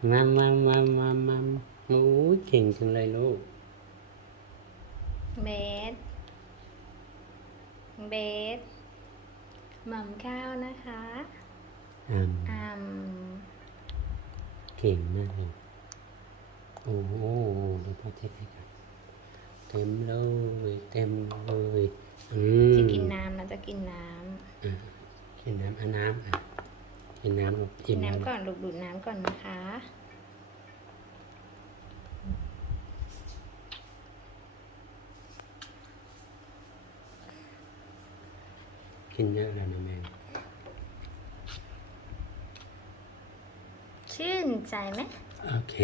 มามามามามาโอ้ยเก่งจังเลยลูก เบส เบส หม่ำข้าวนะคะอ่าอืมเก่งมากเลย โอ้โหดูพ่อเช็คให้ครับเต็มเลย เต็มเลยอืมจะกินน้ำนะจะกินน้อะกินน้ำเอาน้ำอะ กินน้ำลูกำกินน้ำก่อนลูกดูดน้ำก่อนนะคะ กินเยอะแล้วนะแม่ชื่นใจไหมโอเค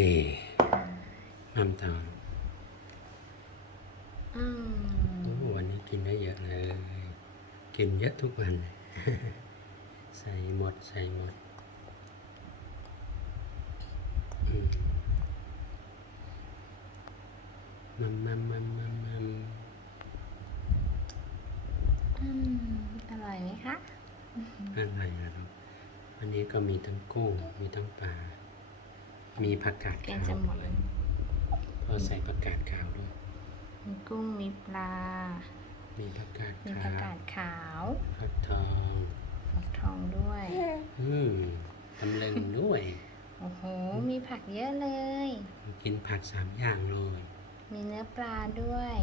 มัมต่ออืมโอ้วันนี้กินได้เยอะเลย กินเยอะทุกวัน ใส่หมด ใส่หมดอืมมัมมัมมัมมัมมัมอืมอร่อยไหมคะอะไรนะครับวันนี้ก็มีทั้งกุ้งมีทั้งปลา มีผักกาดแกงขาวจะหมดพอใส่ผักกาดขาวด้วย มีกุ้งมีปลา มีผักกาดมีขาผักวกาดขาวฟักทอง ฝักทองด้วย อืมตำลึงด้ วยโอ้โห มีผักเยอะเลย กินผักสามอย่างเลย มีเนื้อปลาด้วย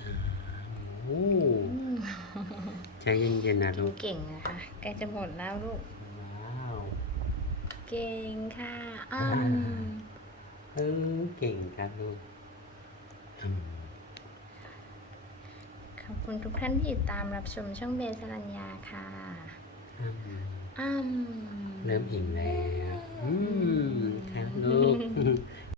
อ่าโอ้อืมใจเย็นๆนะกิลูนกเก่งนะคะใกล้จะหมดแล้วลูก ว้าว เก่งค่ะอืมเออเก่งครับลูกอืมขอบคุณทุกท่านที่ติดตามรับชมช่องเบสรัญญาค่ะอืมอืม เริ่มอิ่มแล้ว อืมครับลูก